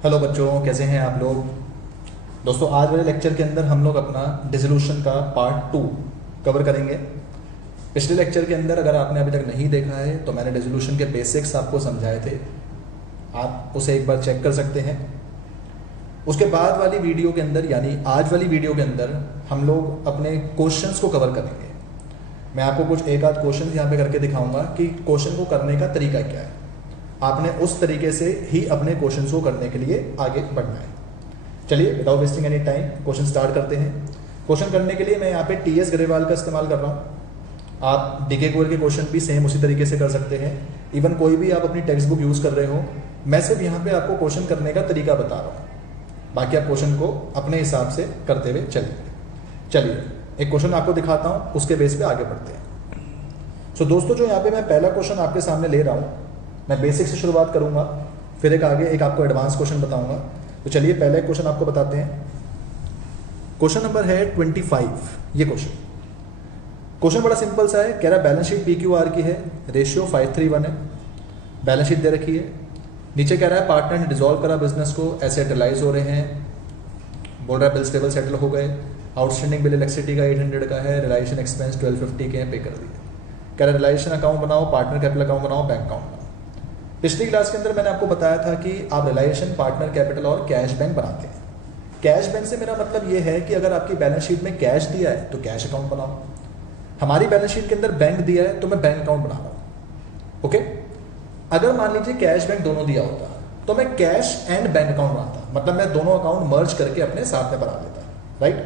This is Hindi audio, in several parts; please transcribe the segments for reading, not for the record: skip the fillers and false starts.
हेलो बच्चों, कैसे हैं आप लोग। दोस्तों, आज वाले लेक्चर के अंदर हम लोग अपना डिसोल्यूशन का पार्ट 2 कवर करेंगे। पिछले लेक्चर के अंदर अगर आपने अभी तक नहीं देखा है तो मैंने डिसोल्यूशन के बेसिक्स आपको समझाए थे, आप उसे एक बार चेक कर सकते हैं। उसके बाद वाली वीडियो के अंदर यानी आज वाली वीडियो के अंदर हम लोग अपने क्वेश्चंस को कवर करेंगे। मैं आपको कुछ एक आध क्वेश्चन यहाँ पे करके दिखाऊंगा कि क्वेश्चन को करने का तरीका क्या है। आपने उस तरीके से ही अपने क्वेश्चंस को करने के लिए आगे बढ़ना है। चलिए without wasting any time question start करते हैं। क्वेश्चन करने के लिए मैं यहाँ पे टीएस गरेवाल का इस्तेमाल कर रहा हूँ। आप डीके कोर के क्वेश्चन भी सेम उसी तरीके से कर सकते हैं। इवन कोई भी आप अपनी टेक्स्ट बुक यूज़ कर रहे हो, मैं सिर्फ यहाँ पे आपको क्वेश्चन करने का तरीका बता रहा हूँ, बाकी आप क्वेश्चन को अपने हिसाब से करते हुए चलिए एक क्वेश्चन आपको दिखाता हूँ, उसके बेस पे आगे बढ़ते हैं। सो दोस्तों, जो यहाँ पे मैं पहला क्वेश्चन आपके सामने ले रहा हूँ, मैं बेसिक से शुरुआत करूंगा, फिर एक आगे एक आपको एडवांस क्वेश्चन बताऊंगा। तो चलिए पहले क्वेश्चन आपको बताते हैं। क्वेश्चन नंबर है 25। ये क्वेश्चन बड़ा सिंपल सा है। कह रहा है बैलेंस शीट PQR की है, रेशियो 5:3:1 है, बैलेंस शीट दे रखी है। नीचे कह रहा है पार्टनर ने डिसॉल्व करा बिजनेस को, एसेट रिलाइज हो रहे हैं, बोल रहा है बिल्स पेबल सेटल हो गए, आउटस्टैंडिंग बिल इलेक्ट्रिसिटी का 800 का है, रिलाइजेशन एक्सपेंस 1250 के हैं, पे कर दिए। कह रहा है रिलाइजेशन अकाउंट बनाओ, पार्टनर कैपिटल अकाउंट बनाओ, बैंक अकाउंट बनाओ। पिछली क्लास के अंदर मैंने आपको बताया था कि आप रिलाइजेशन, पार्टनर कैपिटल और कैश बैंक बनाते हैं। कैश बैंक से मेरा मतलब ये है कि अगर आपकी बैलेंस शीट में कैश दिया है तो कैश अकाउंट बनाओ। हमारी बैलेंस शीट के अंदर बैंक दिया है तो मैं बैंक अकाउंट बना रहा हूं। ओके, अगर मान लीजिए कैश बैंक दोनों दिया होता तो मैं कैश एंड बैंक अकाउंट बनाता, मतलब मैं दोनों अकाउंट मर्ज करके अपने साथ में बना लेता। राइट,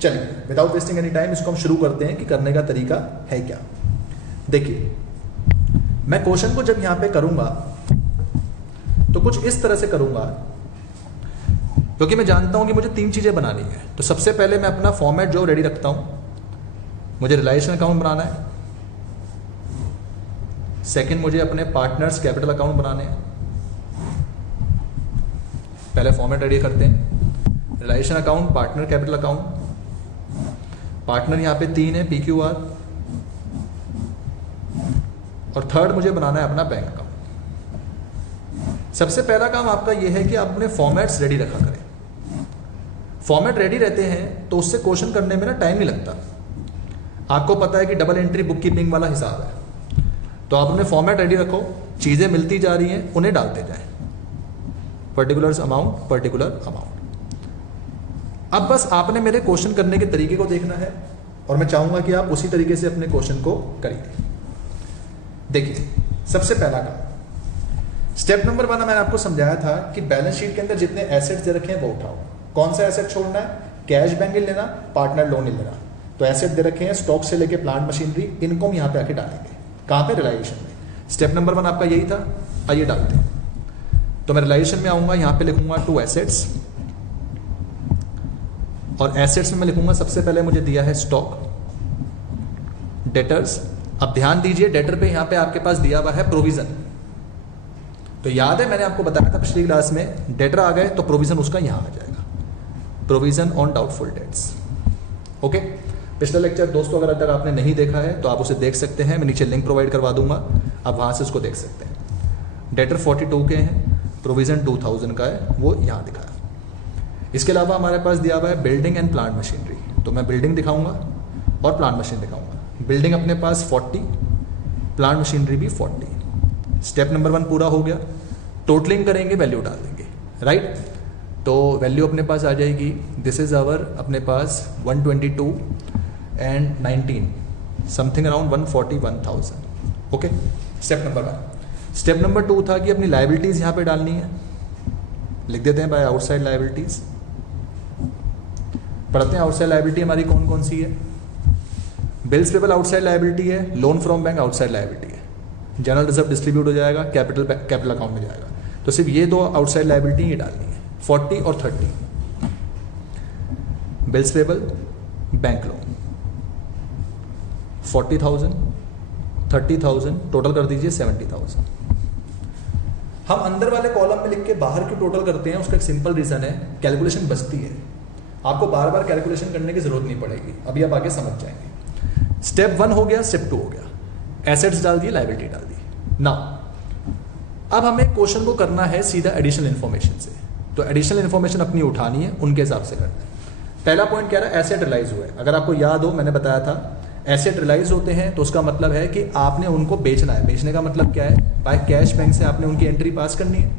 चलिए विदाउट वेस्टिंग एनी टाइम इसको हम शुरू करते हैं कि करने का तरीका है क्या। देखिए, मैं क्वेश्चन को जब यहां पे करूंगा तो कुछ इस तरह से करूंगा, क्योंकि मैं जानता हूं कि मुझे 3 चीजें बनानी है। तो सबसे पहले मैं अपना फॉर्मेट जो रेडी रखता हूं, मुझे रिलायेशन अकाउंट बनाना है। सेकंड, मुझे अपने पार्टनर्स कैपिटल अकाउंट बनाने हैं। पहले फॉर्मेट रेडी करते हैं। Realisation account, partner capital account. Partner यहां पे 3 है, PQR। और थर्ड मुझे बनाना है अपना बैंक अकाउंट। सबसे पहला काम आपका यह है कि आप अपने फॉर्मेट्स रेडी रखा करें। फॉर्मेट रेडी रहते हैं तो उससे क्वेश्चन करने में ना टाइम नहीं लगता। आपको पता है कि डबल एंट्री बुक कीपिंग वाला हिसाब है, तो आप अपने फॉर्मेट रेडी रखो, चीजें मिलती जा रही हैं उन्हें डालते जाएं, पर्टिकुलर अमाउंट। अब बस आपने मेरे क्वेश्चन करने के तरीके को देखना है और मैं चाहूंगा कि आप उसी तरीके से अपने क्वेश्चन को करिए। देखिए, सबसे पहला काम, स्टेप नंबर 1 मैंने आपको समझाया था कि बैलेंस शीट के अंदर जितने एसेट्स दे रखे हैं वो उठाओ। कौन सा एसेट छोड़ना है? कैश बैंक नहीं लेना, पार्टनर लोन नहीं लेना। तो एसेट दे रखे हैं स्टॉक से लेके प्लांट मशीनरी, इनको हम यहाँ पे आके डालेंगे। कहाँ पे? रिलाइजेशन में। स्टेप नंबर 1 आपका यही था। आइए डालते हैं। तो मैं रिलाइजेशन में आऊंगा, यहाँ पे लिखूंगा 2 एसेट्स, और एसेट्स में मैं लिखूंगा सबसे पहले मुझे दिया है स्टॉक, डेटर्स। अब ध्यान दीजिए, डेटर पे यहाँ पे आपके पास दिया हुआ है प्रोविजन। तो याद है मैंने आपको बताया था पिछली क्लास में, डेटर आ गए तो प्रोविजन उसका यहां आ जाएगा, provision on doubtful debts. Okay, पिछला लेक्चर दोस्तों अगर अब तक आपने नहीं देखा है तो आप उसे देख सकते हैं, मैं नीचे लिंक प्रोवाइड करवा दूंगा, आप वहां से उसको देख सकते हैं। डेटर 42 के हैं, प्रोविजन 2000 का है, वो यहाँ दिखाया। इसके अलावा हमारे पास दिया हुआ है बिल्डिंग एंड प्लांट मशीनरी, तो मैं बिल्डिंग दिखाऊंगा और प्लांट मशीन दिखाऊंगा। बिल्डिंग अपने पास 40, प्लांट मशीनरी भी 40। स्टेप नंबर 1 पूरा हो गया। टोटलिंग करेंगे, वैल्यू डाल देंगे। राइट, तो वैल्यू अपने पास आ जाएगी, दिस इज आवर अपने पास 122 and 19, something around 141,000। Okay, step number 1। Step number 2 था कि अपनी लाइबिलिटीज यहां पे डालनी है। लिख देते हैं बाय आउटसाइड लाइबिलिटीज। पढ़ते हैं आउटसाइड लाइबिलिटी हमारी कौन कौन सी है। बिल्स पेबल आउटसाइड लाइबिलिटी है, loan from bank outside liability है, जनरल रिजर्व डिस्ट्रीब्यूट हो जाएगा, कैपिटल अकाउंट में जाएगा। तो सिर्फ ये 2 आउटसाइड लाइबिलिटी ही डालनी है, 40 और 30। Bills payable, bank loan 40,000, 30,000, total कर दीजिए 70,000। हम अंदर वाले कॉलम में लिख के बाहर क्यों टोटल करते हैं, उसका एक सिंपल रीजन है, कैलकुलेशन बचती है, आपको बार बार कैलकुलेशन करने की जरूरत नहीं पड़ेगी। अभी आप आगे समझ जाएंगे। स्टेप 1 हो गया, स्टेप 2 हो गया, एसेट्स डाल दिए, लायबिलिटी डाल दी। नाउ अब हमें क्वेश्चन को करना है सीधा एडिशनल इंफॉर्मेशन से। तो एडिशनल इन्फॉर्मेशन अपनी उठानी है, उनके हिसाब से करना है। पहला पॉइंट कह रहा है एसेट रिलाइज हुआ है। अगर आपको याद हो, मैंने बताया था एसेट रिलाइज होते हैं तो उसका मतलब है कि आपने उनको बेचना है। बेचने का मतलब क्या है? बाय कैश बैंक से आपने उनकी एंट्री पास करनी है।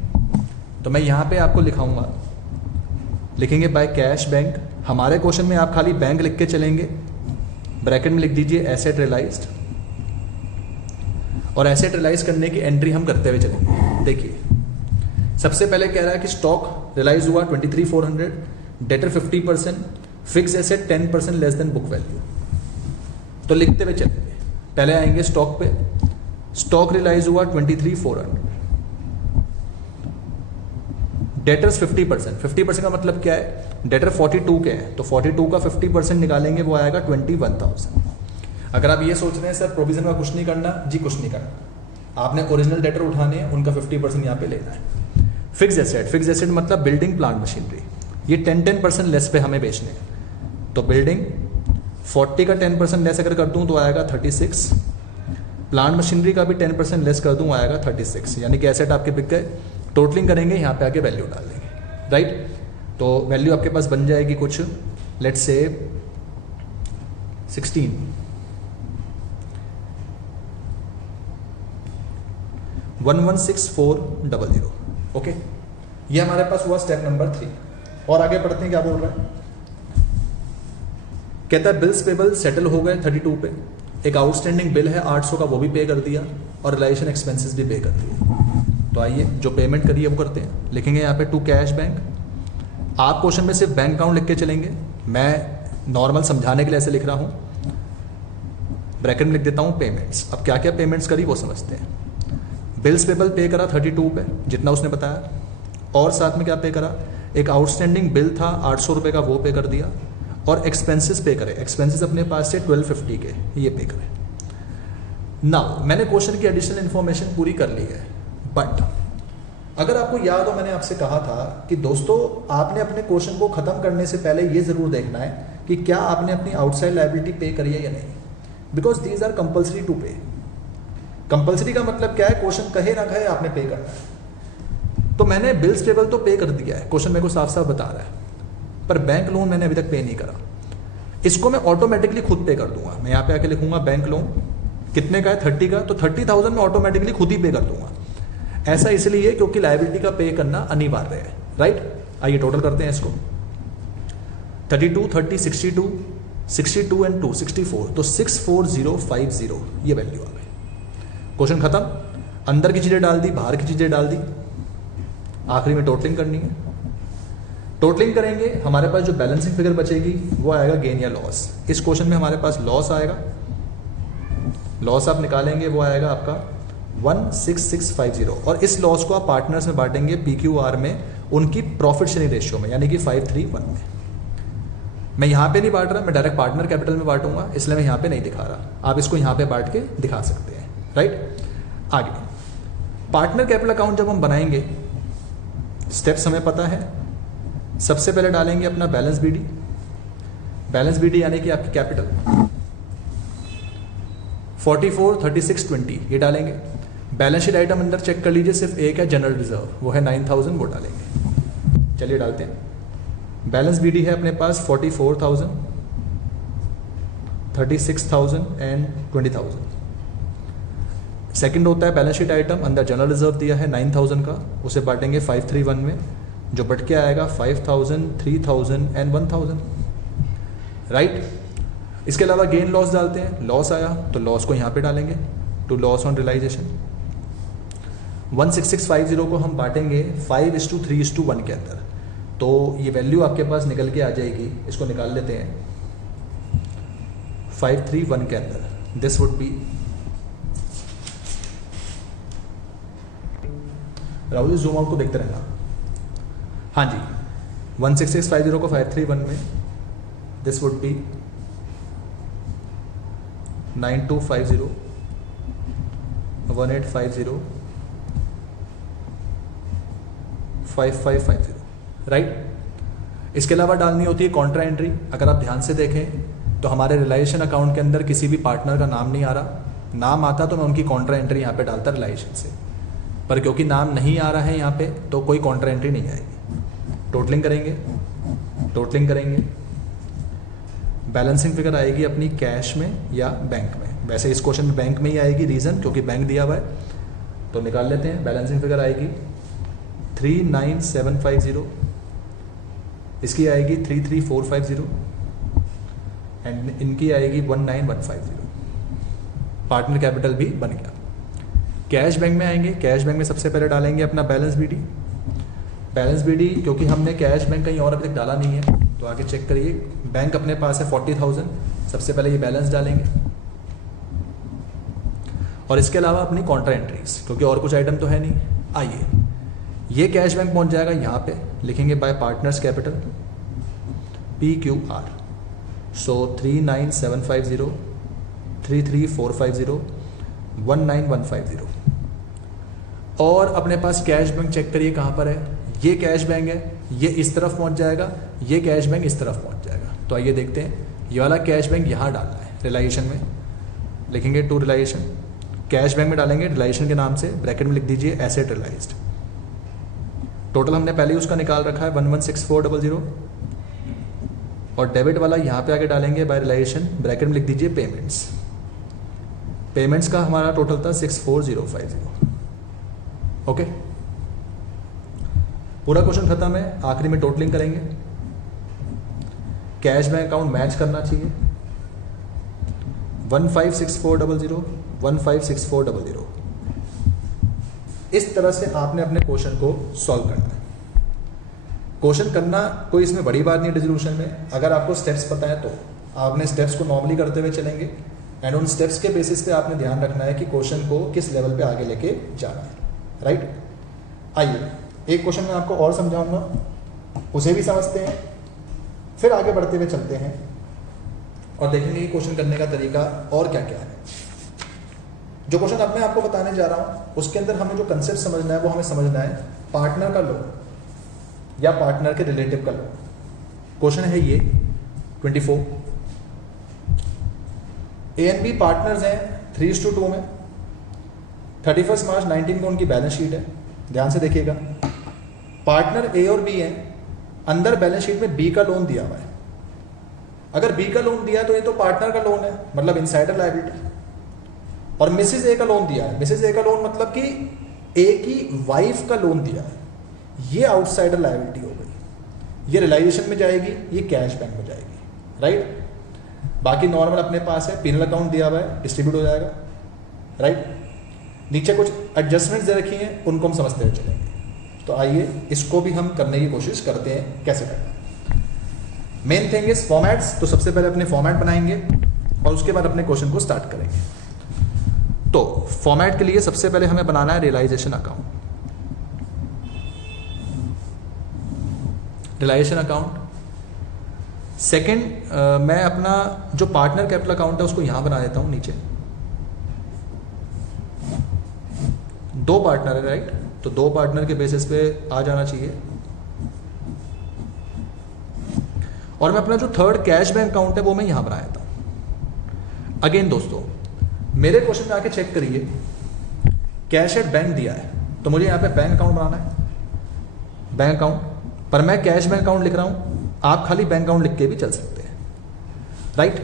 तो मैं यहाँ पे आपको लिखाऊंगा, लिखेंगे बाय कैश बैंक। हमारे क्वेश्चन में आप खाली बैंक लिख के चलेंगे, ब्रैकेट में लिख दीजिए एसेट रिलाइज्ड, और एसेट रिलाइज करने की एंट्री हम करते हुए चलेंगे। देखिए, सबसे पहले कह रहा है कि स्टॉक रिलाइज हुआ 23,400, debtor 50%, fix asset 10% less than book value. तो लिखते हुए चलेंगे। पहले आएंगे स्टॉक पे। स्टॉक रिलाइज हुआ 23,400, डेटर्स 50%। 50% का मतलब क्या है? डेटर 42 के हैं, तो 42 का 50% निकालेंगे, वो आएगा 21,000। अगर आप ये सोच रहे हैं सर प्रोविजन का कुछ नहीं करना, जी कुछ नहीं करना, आपने ओरिजिनल डेटर उठाने हैं, उनका 50% यहाँ पे लेना है। फिक्स एसेट, फिक्स एसेट मतलब बिल्डिंग प्लांट मशीनरी, ये 10% लेस पे हमें बेचने हैं। तो बिल्डिंग 40 का 10% लेस अगर कर दूं तो आएगा 36, प्लांट मशीनरी का भी 10% लेस कर दूं आएगा 36, यानी कि एसेट आपके बिक गए। टोटलिंग करेंगे, यहाँ पे आके वैल्यू डाल देंगे, राइट। तो वैल्यू आपके पास बन जाएगी कुछ, लेट्स से 16, 116400। ओके, ये हमारे पास हुआ स्टेप नंबर 3। और आगे पढ़ते हैं, क्या बोल रहा है? कहता है बिल्स पेबल सेटल हो गए 32 पे, एक आउटस्टैंडिंग बिल है 800 का, वो भी पे कर दिया, और रिलाइजेशन एक्सपेंसेस भी पे कर दिए। तो आइए जो पेमेंट करी है वो करते हैं। लिखेंगे यहाँ पे टू कैश बैंक। आप क्वेश्चन में सिर्फ बैंक अकाउंट लिख के चलेंगे, मैं नॉर्मल समझाने के लिए ऐसे लिख रहा हूँ। ब्रैकेट में लिख देता हूँ पेमेंट्स। अब क्या क्या पेमेंट्स करी वो समझते हैं। बिल्स पेबल पे करा 32 पे, जितना उसने बताया, और साथ में क्या पे करा? एक आउटस्टैंडिंग बिल था 800 रुपये का, वो पे कर दिया, और एक्सपेंसेस पे करे। एक्सपेंसेस अपने पास से 1250 के, ये पे करे। नाउ मैंने क्वेश्चन की एडिशनल इन्फॉर्मेशन पूरी कर ली है, बट अगर आपको याद हो, मैंने आपसे कहा था कि दोस्तों आपने अपने क्वेश्चन को खत्म करने से पहले ये जरूर देखना है कि क्या आपने अपनी आउटसाइड लायबिलिटी पे करी है या नहीं, because these are compulsory to pay. Compulsory का मतलब क्या है? क्वेश्चन कहे ना कहे आपने पे करना है। तो मैंने बिल्स पेबल तो पे कर दिया है, क्वेश्चन मेरे को साफ साफ बता रहा है, पर बैंक लोन मैंने अभी तक पे नहीं करा। इसको मैं ऑटोमेटिकली खुद पे कर दूंगा। मैं यहाँ पे आके लिखूंगा बैंक लोन कितने का है? 30 का, तो 30,000 में ऑटोमेटिकली खुद ही पे कर दूंगा। ऐसा इसलिए क्योंकि लायबिलिटी का पे करना अनिवार्य है, राइट। आइए टोटल करते हैं इसको। 32, 30, 62, 62 एंड 2 64, तो 64050 ये वैल्यू आ गई। क्वेश्चन खत्म। अंदर की चीजें डाल दी, बाहर की चीजें डाल दी, आखिरी में टोटलिंग करनी है। टोटलिंग करेंगे, हमारे पास जो बैलेंसिंग फिगर बचेगी वो आएगा गेन या लॉस। इस क्वेश्चन में हमारे पास लॉस आएगा, लॉस आप निकालेंगे वो आएगा आपका 16650, और इस लॉस को आप पार्टनर्स में बांटेंगे PQR में, उनकी प्रॉफिट शेयरिंग रेशियो में, यानी कि 5:3:1 में। मैं यहाँ पे नहीं बांट रहा, मैं डायरेक्ट पार्टनर कैपिटल में बांटूंगा, इसलिए मैं यहाँ पे नहीं दिखा रहा। आप इसको यहाँ पे बांट के दिखा सकते हैं, राइट। आगे पार्टनर कैपिटल अकाउंट जब हम बनाएंगे, स्टेप्स हमें पता है। सबसे पहले डालेंगे अपना बैलेंस BD। बैलेंस BD यानी कि आपकी कैपिटल 44, 36, 20 ये डालेंगे। बैलेंस शीट आइटम अंदर चेक कर लीजिए, सिर्फ एक है जनरल रिजर्व, वो है 9000, वो डालेंगे। चलिए डालते हैं। बैलेंस BD है अपने पास 44,000, 36,000 एंड 20,000। सेकंड होता है बैलेंस शीट आइटम, अंदर जनरल रिजर्व दिया है 9000 का, उसे बांटेंगे 5:3:1 में, जो बट के आएगा 5000, 3000 एंड 1000, राइट। इसके अलावा गेन लॉस डालते हैं। लॉस आया तो लॉस को यहाँ पे डालेंगे, टू लॉस ऑन रियलाइजेशन। 16650 को हम बांटेंगे 5:3:1 के अंदर, तो ये वैल्यू आपके पास निकल के आ जाएगी। इसको निकाल लेते हैं 5:3:1 के अंदर। This would be, Rahul ji zoom out को देखते रहना। हाँ जी, 16650 को 5:3:1 में, दिस वुड बी 9250, 1850, 5550, राइट। इसके अलावा डालनी होती है कॉन्ट्रा एंट्री। अगर आप ध्यान से देखें तो हमारे रिलाइजेशन अकाउंट के अंदर किसी भी पार्टनर का नाम नहीं आ रहा। नाम आता तो मैं उनकी कॉन्ट्रा एंट्री यहाँ पे डालता रिलाइजेशन से, पर क्योंकि नाम नहीं आ रहा है यहाँ पे तो कोई कॉन्ट्रा एंट्री नहीं आएगी। टोटलिंग करेंगे, टोटलिंग करेंगे, बैलेंसिंग फिगर आएगी अपनी कैश में या बैंक में। वैसे इस क्वेश्चन में बैंक में ही आएगी, रीज़न क्योंकि बैंक दिया हुआ है, तो निकाल लेते हैं। बैलेंसिंग फिगर आएगी 39750, इसकी आएगी 33450 एंड इनकी आएगी 19150। पार्टनर कैपिटल भी बन गया। कैश बैंक में आएंगे, कैश बैंक में सबसे पहले डालेंगे अपना बैलेंस बीडी। बैलेंस बीडी क्योंकि हमने कैश बैंक कहीं और अभी तक डाला नहीं है तो आगे चेक करिए। बैंक अपने पास है 40,000, सबसे पहले ये बैलेंस डालेंगे और इसके अलावा अपनी कॉन्ट्रा एंट्रीज, क्योंकि और कुछ आइटम तो है नहीं। आइए, ये कैश बैंक पहुंच जाएगा यहाँ पे, लिखेंगे बाय पार्टनर्स कैपिटल PQR। सो 39750, 33450, 19150। और अपने पास कैश बैंक चेक करिए कहाँ पर है। ये कैश बैंक है, ये इस तरफ पहुंच जाएगा, ये कैश बैंक इस तरफ पहुंच जाएगा। तो आइए देखते हैं, ये वाला कैश बैंक यहाँ डालना है रिलाइजेशन में, लिखेंगे टू रिलाइजेशन। कैश बैंक में डालेंगे रिलाइजेशन के नाम से, ब्रैकेट में लिख दीजिए एसेट रिलाइज्ड। टोटल हमने पहले ही उसका निकाल रखा है 116400 और डेबिट वाला यहाँ पे आके डालेंगे बाय रिलाइजेशन, ब्रैकेट में लिख दीजिए पेमेंट्स। पेमेंट्स का हमारा टोटल था 64050। ओके, पूरा क्वेश्चन खत्म है। आखिरी में टोटलिंग करेंगे। कैश बैंक अकाउंट मैच करना चाहिए 156400, 156400। इस तरह से आपने अपने क्वेश्चन को सॉल्व करना है। क्वेश्चन करना कोई इसमें बड़ी बात नहीं है डिसोल्यूशन में। अगर आपको स्टेप्स पता है तो आपने स्टेप्स को नॉर्मली करते हुए चलेंगे एंड उन स्टेप्स के बेसिस पे आपने ध्यान रखना है कि क्वेश्चन को किस लेवल पे आगे लेके जाना है। राइट, आइए एक क्वेश्चन मैं आपको और समझाऊंगा, उसे भी समझते हैं, फिर आगे बढ़ते हुए चलते हैं और देखेंगे कि क्वेश्चन करने का तरीका और क्या क्या है। जो क्वेश्चन अब मैं आपको बताने जा रहा हूं उसके अंदर हमें जो कंसेप्ट समझना है वो हमें समझना है पार्टनर का लोन या पार्टनर के रिलेटिव का लोन। क्वेश्चन है ये 24। ए एंड बी पार्टनर्स हैं 3:2 में। 31 मार्च 19 को उनकी बैलेंस शीट है, ध्यान से देखिएगा। पार्टनर ए और बी हैं, अंदर बैलेंस शीट में बी का लोन दिया हुआ है। अगर बी का लोन दिया तो ये तो पार्टनर का लोन है, मतलब इनसाइडर लायबिलिटी। और मिसेज ए का लोन दिया है, मिसेज ए का लोन मतलब कि ए की वाइफ का लोन दिया है, ये आउटसाइडर लायबिलिटी हो गई। ये रियलाइजेशन में जाएगी, ये कैश बैंक में जाएगी। राइट, बाकी नॉर्मल अपने पास है, पिनल अकाउंट दिया हुआ है, डिस्ट्रीब्यूट हो जाएगा। राइट, नीचे कुछ एडजस्टमेंट्स दे रखी हैं, उनको हम समझते हुए चलेंगे। तो आइए इसको भी हम करने की कोशिश करते हैं कैसे करना। Main thing is formats. तो सबसे पहले अपने फॉर्मेट बनाएंगे और उसके बाद अपने क्वेश्चन को स्टार्ट करेंगे। तो फॉर्मेट के लिए सबसे पहले हमें बनाना है realization account. Realization account second, मैं अपना जो पार्टनर कैपिटल अकाउंट है उसको यहां बना देता हूं नीचे। 2 पार्टनर है, राइट, तो 2 पार्टनर के बेसिस पे आ जाना चाहिए। और मैं अपना जो थर्ड कैश बैंक अकाउंट है वो मैं यहां बना देता हूं। अगेन दोस्तों, मेरे क्वेश्चन में आके चेक करिए, कैश एट बैंक दिया है तो मुझे यहां पे बैंक अकाउंट बनाना है, बैंक अकाउंट। पर मैं कैश बैंक अकाउंट लिख रहा हूं, आप खाली बैंक अकाउंट लिख के भी चल सकते हैं। Right,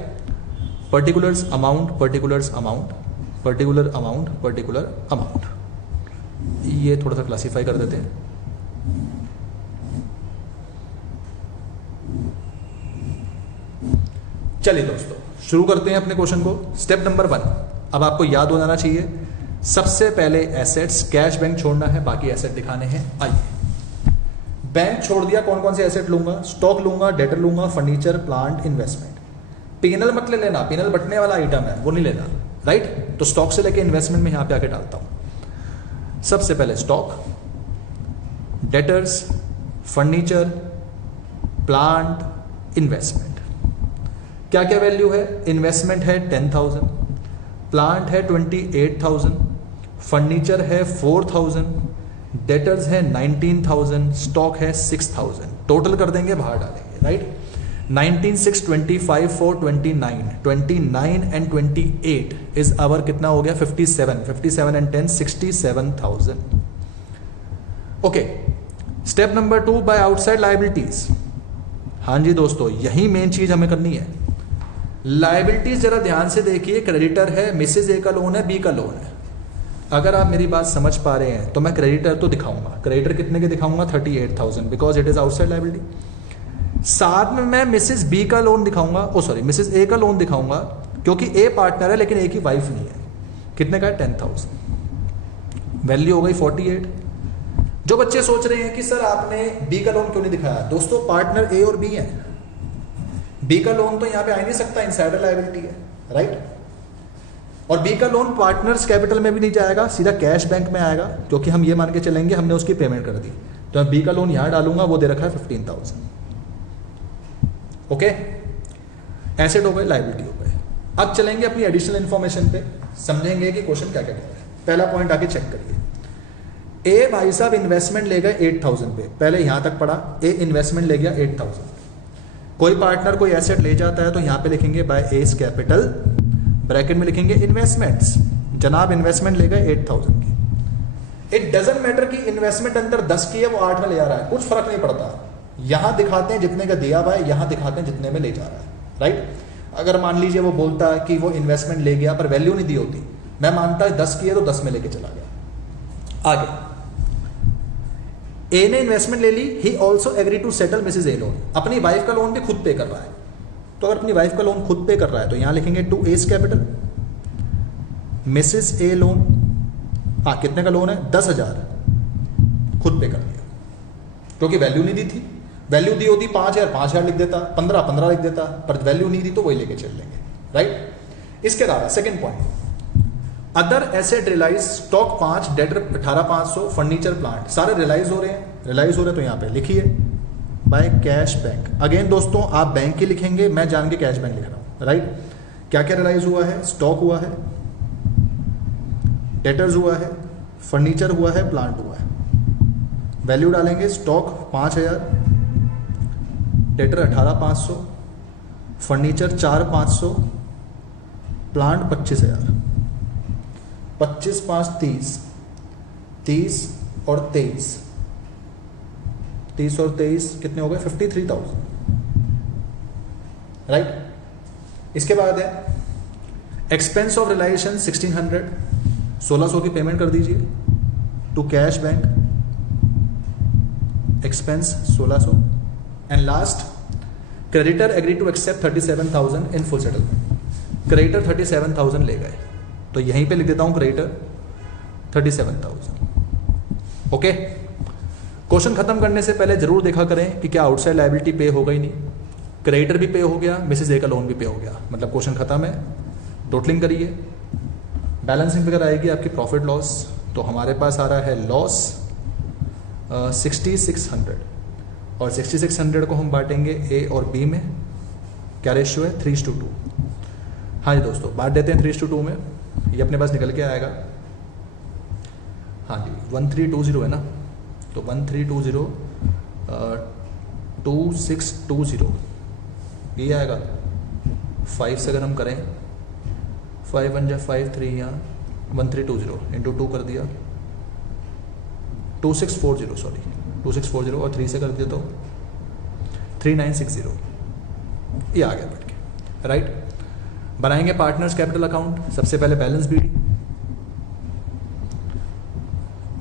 particulars amount, particulars amount, particular amount, particular amount. ये थोड़ा सा क्लासिफाई कर देते हैं। चलिए दोस्तों शुरू करते हैं अपने क्वेश्चन को। स्टेप नंबर 1, अब आपको याद हो जाना चाहिए, सबसे पहले एसेट्स, कैश बैंक छोड़ना है, बाकी एसेट दिखाने हैं। आइए, बैंक छोड़ दिया, कौन कौन से एसेट लूंगा? स्टॉक लूंगा, डेटर लूंगा, फर्नीचर, प्लांट, इन्वेस्टमेंट। पीएनएल मत ले लेना, पीएनएल बटने वाला आइटम है वो नहीं लेना। राइट, तो स्टॉक से लेके इन्वेस्टमेंट में यहां पे आके डालता हूं। सबसे पहले stock, debtors, furniture, plant, investment. क्या क्या वैल्यू है? इन्वेस्टमेंट है 10,000, प्लांट है 28,000, फर्नीचर है 4,000, डेटर्स है 19,000, स्टॉक है 6,000। टोटल कर देंगे, बाहर डालेंगे। राइट, 19, 6, 25, 4, 29, 29 एंड 28 इज आवर कितना हो गया? 57, 57 and 10, 67,000। Okay, step number 2, by outside liabilities. हाँ जी दोस्तों, यही मेन चीज हमें करनी है। लाइबिलिटीज जरा ध्यान से देखिए, क्रेडिटर है, मिसेज ए का लोन है, बी का लोन है। अगर आप मेरी बात समझ पा रहे हैं तो मैं क्रेडिटर तो दिखाऊंगा। क्रेडिटर कितने के दिखाऊंगा? 38,000, because it is outside liability. साथ में मैं मिसेज बी का लोन दिखाऊंगा, मिसेज ए का लोन दिखाऊंगा, क्योंकि ए पार्टनर है लेकिन ए की वाइफ नहीं है। कितने का है? 10,000। वैल्यू हो गई 48। जो बच्चे सोच रहे हैं कि सर आपने बी का लोन क्यों नहीं दिखाया, दोस्तों पार्टनर ए और बी है, बी का लोन तो यहां पे आ नहीं सकता, इनसाइडर लायबिलिटी है, राइट। और बी का लोन पार्टनर्स कैपिटल में भी नहीं जाएगा, सीधा कैश बैंक में आएगा, क्योंकि हम ये मान के चलेंगे हमने उसकी पेमेंट कर दी। तो मैं बी का लोन यहां डालूंगा, वो दे रखा है 15,000। ओके, एसेट हो गए, लायबिलिटी हो गए। अब चलेंगे अपनी एडिशनल इंफॉर्मेशन पे, समझेंगे कि क्वेश्चन क्या क्या कह रहा है। पहला पॉइंट आके चेक करिए। ए भाई साहब इन्वेस्टमेंट ले गए 8,000 पे, पहले यहां तक पढ़ा, ए इन्वेस्टमेंट ले गया 8,000। कोई पार्टनर कोई एसेट ले जाता है तो यहां पे लिखेंगे बाय एस कैपिटल, ब्रैकेट में लिखेंगे इन्वेस्टमेंट्स। जनाब इन्वेस्टमेंट ले गए 8,000 की। इट डजंट मैटर कि इन्वेस्टमेंट अंदर 10 की है वो 8 में ले जा रहा है, कुछ फर्क नहीं पड़ता। यहां दिखाते हैं जितने का दिया हुआ है, यहां दिखाते हैं जितने में ले जा रहा है, राइट। अगर मान लीजिए वो बोलता है कि वो इन्वेस्टमेंट ले गया पर वैल्यू नहीं दी होती, मैं मानता है 10 की है तो 10 में लेके चला गया। आगे ए ने इन्वेस्टमेंट ले ली, he also agree to settle Mrs A loan. अपनी वाइफ का लोन भी खुद पे कर रहा है, तो अगर अपनी वाइफ का लोन खुद पे कर रहा है तो यहां लिखेंगे to S capital, Mrs A loan. हाँ, कितने का लोन है? 10,000 खुद पे कर दिया, क्योंकि वैल्यू नहीं दी थी। वैल्यू दी होती 5,000, 5,000 लिख देता, 15 लिख देता, पर वैल्यू नहीं दी तो वही लेके चल लेंगे, राइट। इसके अलावा second point, other asset realise, stock 5, debtor 18,500, furniture plant सारे रिलाइज हो रहे हैं, तो यहां पे लिखिए बाय कैश बैंक। अगेन दोस्तों आप बैंक की लिखेंगे, मैं जान के कैश बैंक लिख रहा हूं, राइट। क्या क्या रिलाइज हुआ है? स्टॉक हुआ है, डेटर्स हुआ है, फर्नीचर हुआ है, प्लांट हुआ है। वैल्यू डालेंगे, स्टॉक 5,000, डेटर 18,500, फर्नीचर 4,500, प्लांट 25,000। 25, 5, 30, 30 और 23, 30 और 23 कितने हो गए? 53,000, राइट। इसके बाद है एक्सपेंस ऑफ रिलाइजेशन 1,600, 1,600 की पेमेंट कर दीजिए to cash bank, expense 1,600। And last, creditor agree to accept 37,000 in full settlement. Creditor 37,000 ले गए, तो यहीं पे लिख देता हूं क्रेडिटर 37,000। ओके, क्वेश्चन खत्म करने से पहले जरूर देखा करें कि क्या आउटसाइड लायबिलिटी पे हो गई नहीं। क्रेडिटर भी पे हो गया, मिसेज ए का लोन भी पे हो गया, मतलब क्वेश्चन खत्म है। टोटलिंग करिए, बैलेंसिंग फिगर आएगी आपकी प्रॉफिट लॉस, तो हमारे पास आ रहा है लॉस 6,600, और 6,600 को हम बांटेंगे ए और बी में। क्या रेशियो है? 3:2। हाँ जी दोस्तों, बांट देते हैं 3:2 में, ये अपने पास निकल के आएगा। हाँ जी, 1320 है ना, तो 1320 2620 ये आएगा। 5 से अगर हम करें, 5 1 जा 5 3, यहाँ 1320 इंटू 2 कर दिया 2640, सॉरी 2640, और 3 से कर दिया तो 3960, ये आ गया बैठ के, राइट। बनाएंगे पार्टनर्स कैपिटल अकाउंट। सबसे पहले बैलेंस बीडी,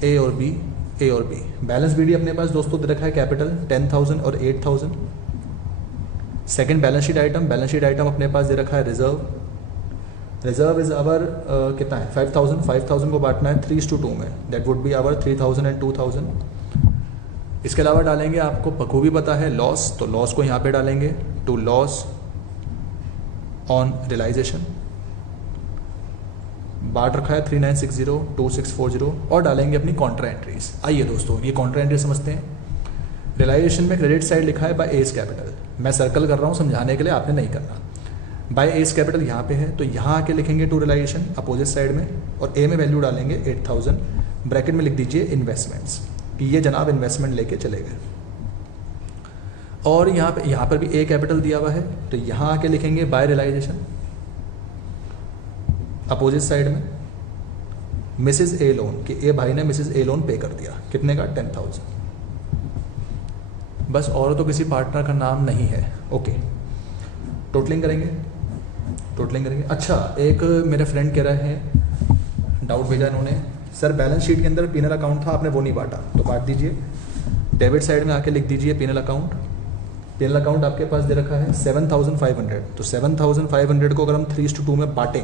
ए और बी, ए और बी। बैलेंस बीडी अपने पास दोस्तों दे रखा है कैपिटल 10,000 और 8,000। सेकंड बैलेंस शीट आइटम अपने पास दे रखा है रिजर्व। रिजर्व इज आवर कितना है? 5,000। 5,000 को बांटना है 3:2 में, that would be our 3,000 and 2,000। इसके अलावा डालेंगे, आपको बखूबी पता है, लॉस, तो लॉस को यहाँ पे डालेंगे टू लॉस ऑन रियलाइजेशन। बांट रखा है 3960, 2640, और डालेंगे अपनी कॉन्ट्रा एंट्रीज। आइए दोस्तों ये कॉन्ट्रा एंट्री समझते हैं। रियलाइजेशन में क्रेडिट साइड लिखा है बाय एस कैपिटल, मैं सर्कल कर रहा हूँ समझाने के लिए, आपने नहीं करना। बाय एस कैपिटल यहाँ पे है, तो यहाँ आके लिखेंगे टू रियलाइजेशन अपोजिट साइड में, और ए में वैल्यू डालेंगे 8,000, ब्रैकेट में लिख दीजिए इन्वेस्टमेंट्स, कि ये जनाब इन्वेस्टमेंट लेके चले गए। और यहाँ पर भी ए कैपिटल दिया हुआ है, तो यहाँ आके लिखेंगे बाय रियलाइजेशन अपोजिट साइड में मिसेज ए लोन, कि ए भाई ने मिसेज ए लोन पे कर दिया, कितने का? 10,000। बस, और तो किसी पार्टनर का नाम नहीं है। ओके, टोटलिंग करेंगे, टोटलिंग करेंगे। अच्छा, एक मेरे फ्रेंड कह रहे हैं, डाउट भेजा इन्होंने, सर बैलेंस शीट के अंदर पीनल अकाउंट था, आपने वो नहीं बांटा, तो बांट दीजिए। डेबिट साइड में आके लिख दीजिए पीनल अकाउंट। पीनल अकाउंट आपके पास दे रखा है 7,500, तो 7,500 को अगर हम 3:2 में बांटें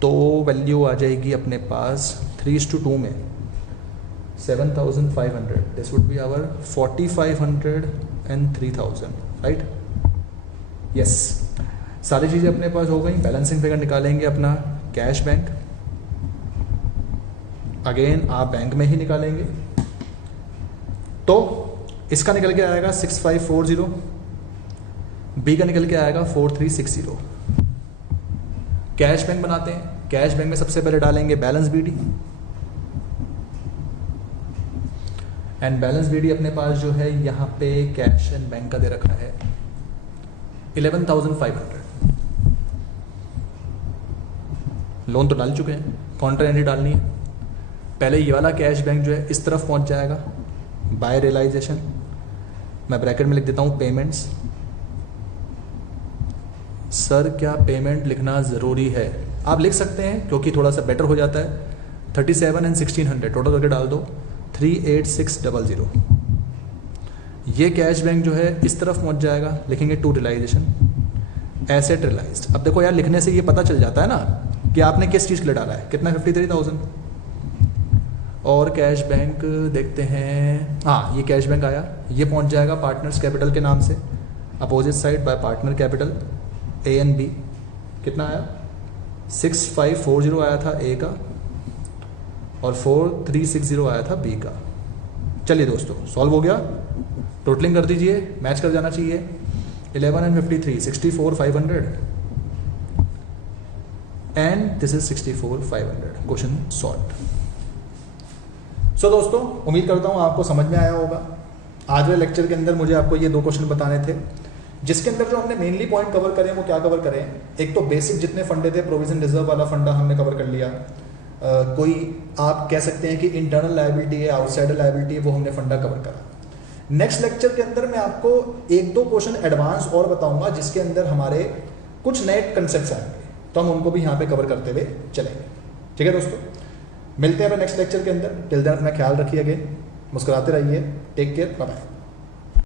तो वैल्यू आ जाएगी अपने पास 3:2 में 7,500, this would be our 4,500 and 3,000, right? Yes, सारी चीज़ें अपने पास हो गई। बैलेंसिंग फिगर निकालेंगे अपना कैश बैंक, अगेन आप बैंक में ही निकालेंगे, तो इसका निकल के आएगा 6540, बी का निकल के आएगा 4360। कैश बैंक बनाते हैं। कैश बैंक में सबसे पहले डालेंगे balance BD, and balance BD अपने पास जो है यहाँ पे कैश एंड बैंक का दे रखा है 11,500। लोन तो डाल चुके हैं, काउंटर एंट्री डालनी है। पहले ये वाला कैश बैंक जो है इस तरफ पहुंच जाएगा बाय रियलाइजेशन, मैं ब्रैकेट में लिख देता हूँ पेमेंट्स। सर क्या पेमेंट लिखना ज़रूरी है? आप लिख सकते हैं क्योंकि थोड़ा सा बेटर हो जाता है। 37 एंड 1600 टोटल करके डाल दो, 38600। ये कैश बैंक जो है इस तरफ पहुंच जाएगा, लिखेंगे टू रियलाइजेशन, एसेट रियलाइज्ड। अब देखो यार, लिखने से ये पता चल जाता है ना कि आपने किस चीज़ के लिए डाला है। कितना? 53,000। और कैश बैंक देखते हैं, हाँ ये कैश बैंक आया, ये पहुंच जाएगा पार्टनर्स कैपिटल के नाम से, opposite side by partner capital A and B. कितना आया? 6540 आया था ए का, और 4360 आया था बी का। चलिए दोस्तों, सॉल्व हो गया। टोटलिंग कर दीजिए, मैच कर जाना चाहिए। 11 and 53, 64,500 and this is 64,500। Question solve. So दोस्तों, उम्मीद करता हूँ आपको समझ में आया होगा। आज वाले लेक्चर के अंदर मुझे आपको ये 2 क्वेश्चन बताने थे, जिसके अंदर जो हमने मेनली पॉइंट कवर करे वो क्या कवर करें। एक तो बेसिक जितने फंडे थे, प्रोविजन रिजर्व वाला फंडा हमने कवर कर लिया। कोई आप कह सकते हैं कि इंटरनल लायबिलिटी है, आउटसाइडर लायबिलिटी है, वो हमने फंडा कवर करा। नेक्स्ट लेक्चर के अंदर मैं आपको 1-2 क्वेश्चन एडवांस और बताऊंगा, जिसके अंदर हमारे कुछ नए कंसेप्ट आएंगे, तो हम उनको भी यहाँ पे कवर करते हुए चलेंगे। ठीक है दोस्तों, मिलते हैं अपने नेक्स्ट लेक्चर के अंदर। टिल देन अपना ख्याल रखिए, अगेन मुस्कुराते रहिए। Take care, bye bye.